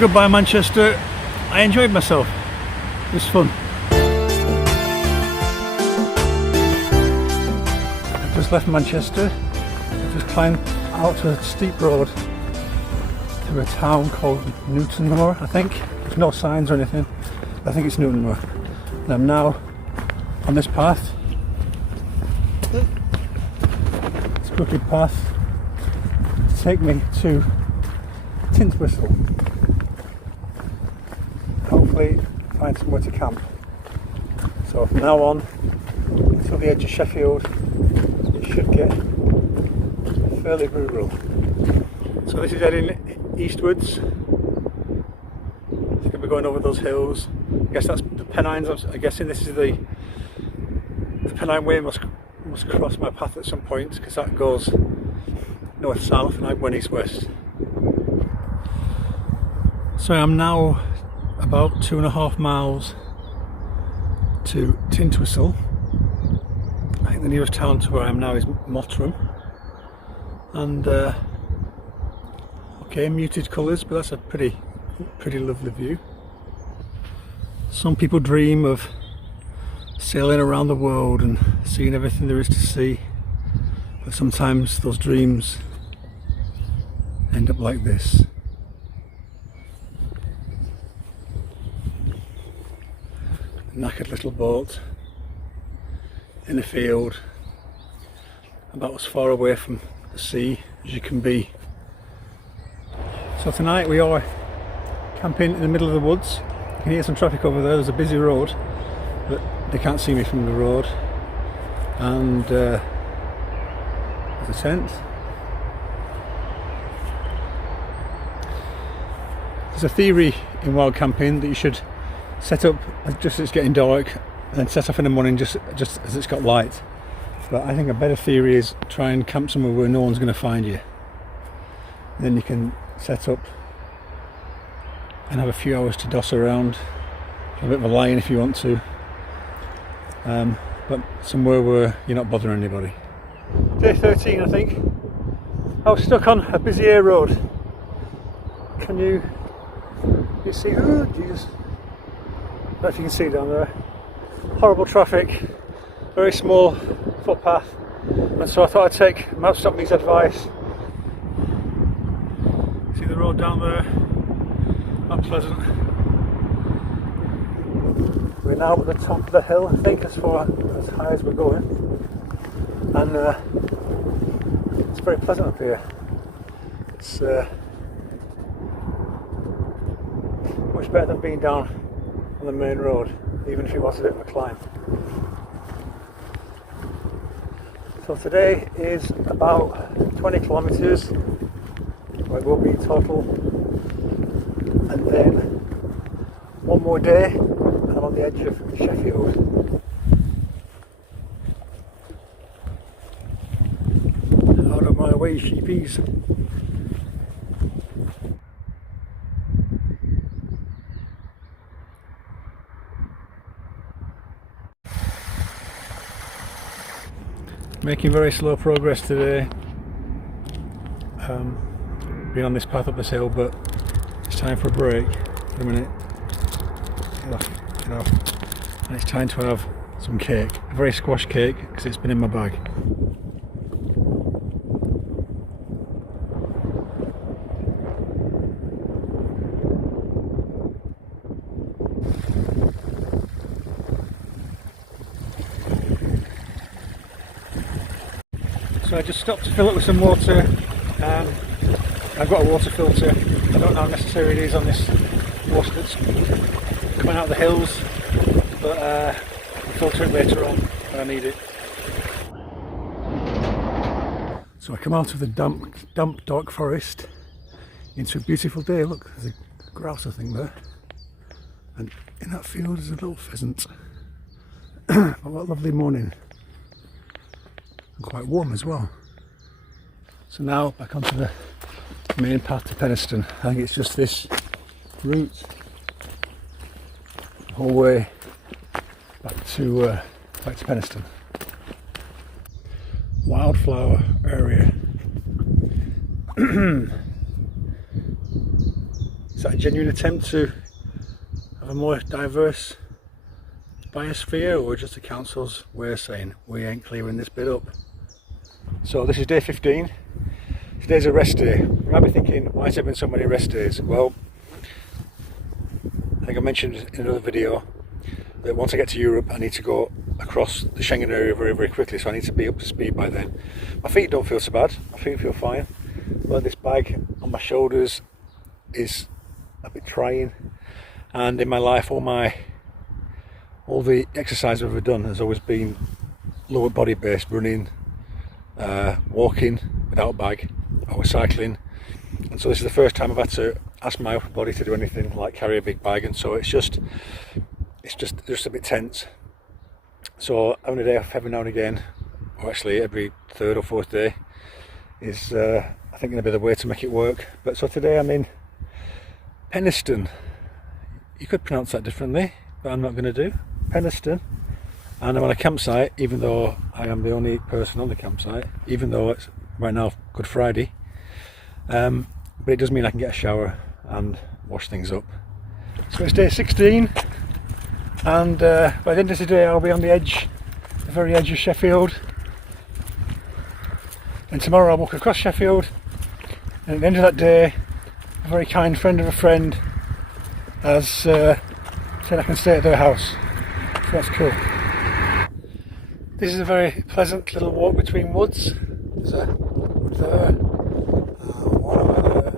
Goodbye Manchester. I enjoyed myself. It was fun. I've just left Manchester. I've just climbed out to a steep road to a town called Newtonmore, I think. There's no signs or anything. I think it's Newtonmore. And I'm now on this path. This crooked path to take me to Tintwistle. Hopefully find somewhere to camp. So from now on until the edge of Sheffield it should get fairly rural. So this is heading eastwards. I think we're going over those hills. I guess that's the Pennines. I'm guessing this is the Pennine Way must cross my path at some point because that goes north south and I'm going east west. So I'm now about 2.5 miles to Tintwistle. I think the nearest town to where I am now is Mottram. And okay, muted colours, but that's a pretty lovely view. Some people dream of sailing around the world and seeing everything there is to see, but sometimes those dreams end up like this. A knackered little boat in a field about as far away from the sea as you can be. So tonight we are camping in the middle of the woods. You can hear some traffic over there. There's a busy road, but they can't see me from the road. And there's a tent. There's a theory in wild camping that you should set up just as it's getting dark and then set off in the morning just as it's got light. But I think a better theory is try and camp somewhere where no one's going to find you. And then you can set up and have a few hours to doss around, a bit of a lie-in if you want to, but somewhere where you're not bothering anybody. Day 13 I think. I was stuck on a busy air road. Can you see? Oh Jesus! I don't know if you can see down there. Horrible traffic, very small footpath, and so I thought I'd take Mount Stopney's advice. See the road down there? Not pleasant. We're now at the top of the hill, I think, as far as high as we're going, and it's very pleasant up here. It's much better than being down on the main road, even if it was a bit of a climb. So today is about 20 kilometres, well, it will be in total, and then one more day and I'm on the edge of Sheffield. Out of my way, sheepies. Making very slow progress today. Been on this path up this hill, but it's time for a break for a minute. Get off. And it's time to have some cake. A very squash cake because it's been in my bag. So I just stopped to fill it with some water. I've got a water filter. I don't know how necessary it is on this water that's coming out of the hills, but I'll filter it later on when I need it. So I come out of the damp dark forest into a beautiful day. Look, there's a grouse I think there, and in that field is a little pheasant. What a lovely morning. And quite warm as well. So now back onto the main path to Penistone. I think it's just this route the whole way back to Penistone. Wildflower area. Is that a genuine attempt to have a more diverse biosphere, or just the council's way of saying we ain't clearing this bit up? So this is day 15. Today's a rest day. You might be thinking, why has there been so many rest days? Well, I think I mentioned in another video that once I get to Europe I need to go across the Schengen area very, very quickly, so I need to be up to speed by then. My feet don't feel so bad, my feet feel fine, but this bag on my shoulders is a bit trying, and in my life all the exercise I've ever done has always been lower body based, running, walking without a bag, or cycling, and so this is the first time I've had to ask my upper body to do anything like carry a big bag, and so it's just a bit tense. So having a day off every now and again, or actually every third or fourth day, is I think going to be the way to make it work. But so today I'm in Penistone. You could pronounce that differently, but I'm not going to do. Penistone. And I'm on a campsite, even though I am the only person on the campsite, even though it's right now Good Friday. But it does mean I can get a shower and wash things up. So it's day 16, and by the end of today I'll be on the very edge of Sheffield, and tomorrow I'll walk across Sheffield, and at the end of that day a very kind friend of a friend has said I can stay at their house, so that's cool. This is a very pleasant little walk between woods. There's a wood there, one over there,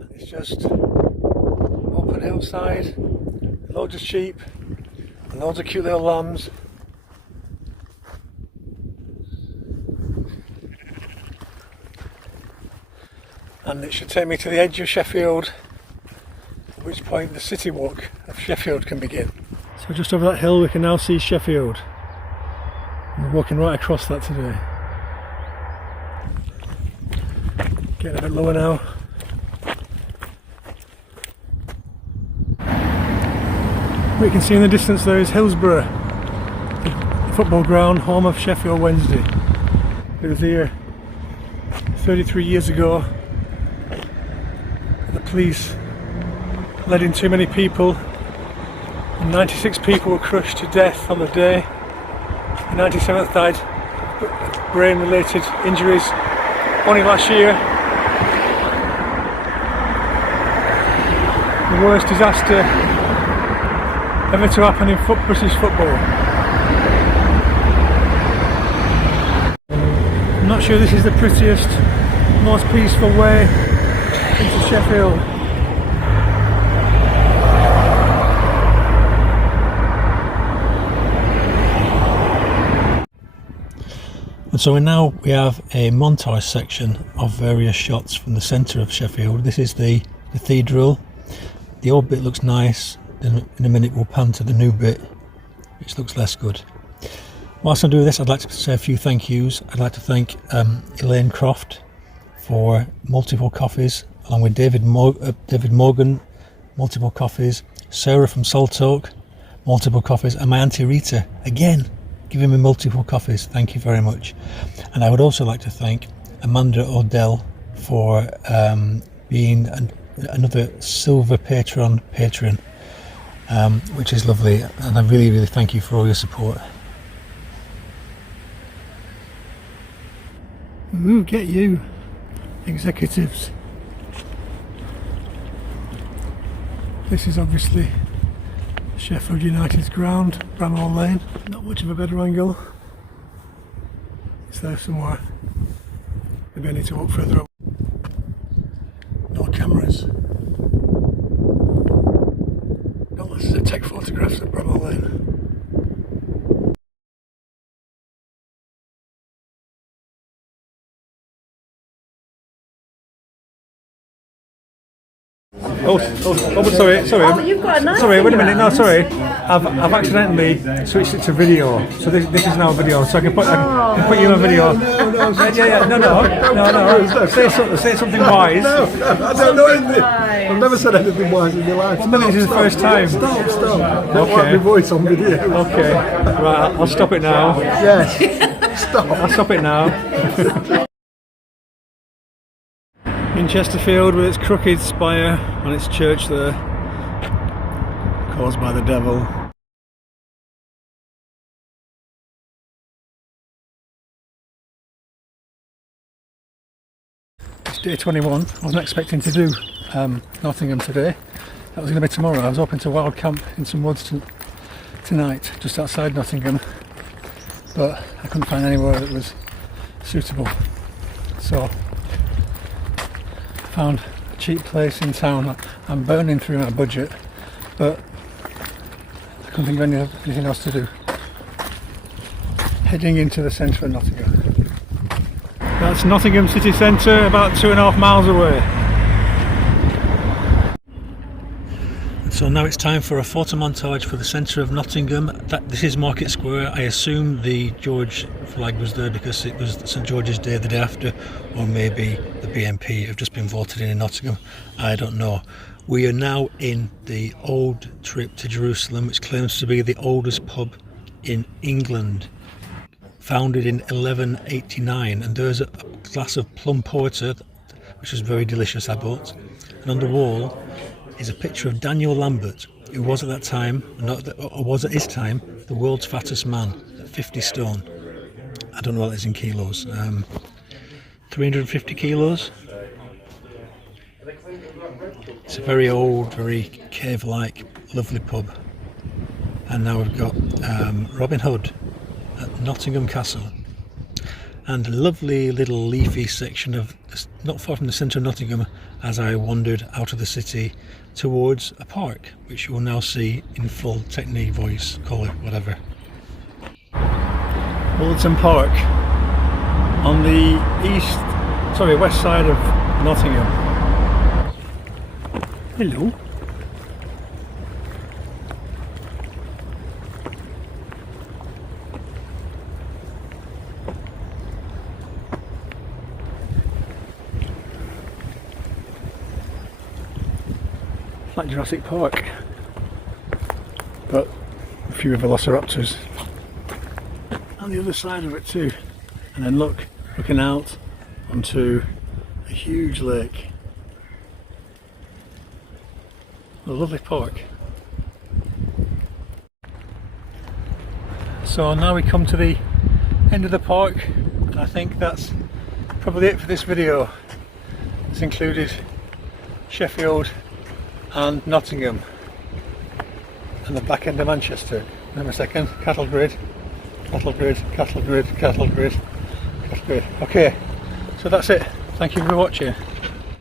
and it's just open hillside, loads of sheep and loads of cute little lambs. And it should take me to the edge of Sheffield, at which point the city walk of Sheffield can begin. So just over that hill we can now see Sheffield. We're walking right across that today. Getting a bit lower now. What you can see in the distance there is Hillsborough, the football ground, home of Sheffield Wednesday. It was here 33 years ago. The police let in too many people, and 96 people were crushed to death on the day. The 97th died of brain-related injuries only last year. The worst disaster ever to happen in British football. I'm not sure this is the prettiest, most peaceful way into Sheffield. And so now we have a montage section of various shots from the centre of Sheffield. This is the cathedral. The old bit looks nice. In a minute we'll pan to the new bit, which looks less good. Whilst I do this, I'd like to say a few thank yous. I'd like to thank Elaine Croft for multiple coffees, along with David Morgan, multiple coffees, Sarah from Salt Oak, multiple coffees, and my Auntie Rita, again, giving me multiple coffees. Thank you very much. And I would also like to thank Amanda Odell for being another silver patron, which is lovely, and I really, really thank you for all your support. Ooh, get you, executives. This is obviously Sheffield United's ground, Bramall Lane. Not much of a better angle. It's there somewhere. Maybe I need to walk further up. No cameras. Not unless I take photographs of Bramall Lane. Sorry. Oh, you've got a nice Sorry, wait a minute. No, background. sorry. I've accidentally switched it to video, so this is now a video. So I can put you in a video. No. Say something wise. No, I don't know anything. I've never said anything wise in my life. Well, maybe this is the first time. Stop. Don't want my voice on video. Okay. Right, I'll stop it now. Yes. Stop. I'll stop it now. In Chesterfield with its crooked spire and its church there, caused by the devil. It's day 21. I wasn't expecting to do Nottingham today. That was going to be tomorrow. I was hoping to wild camp in some woods tonight, just outside Nottingham, but I couldn't find anywhere that was suitable. So I found a cheap place in town. I'm burning through my budget, but I couldn't think of anything else to do. Heading into the centre of Nottingham. That's Nottingham city centre, about 2.5 miles away. So now it's time for a photo montage for the centre of Nottingham. This is Market Square. I assume the George flag was there because it was St George's Day the day after, or maybe the BNP have just been voted in Nottingham. I don't know. We are now in the old trip to Jerusalem, which claims to be the oldest pub in England. Founded in 1189, and there's a glass of plum porter, which was very delicious, I bought. And on the wall is a picture of Daniel Lambert, who was at that time, or was at his time, the world's fattest man, at 50 stone. I don't know what that is in kilos. 350 kilos. It's a very old, very cave-like, lovely pub. And now we've got Robin Hood at Nottingham Castle, and a lovely little leafy section of, not far from the centre of Nottingham, as I wandered out of the city towards a park, which you will now see in full technique voice, call it whatever. Woolton Park, on the west side of Nottingham. Hello. Like Jurassic Park, but a few velociraptors on the other side of it too. And then looking out onto a huge lake. A lovely park. So now we come to the end of the park, and I think that's probably it for this video. It's included Sheffield and Nottingham and the back end of Manchester. Wait a second, cattle grid. Okay, so that's it. Thank you for watching.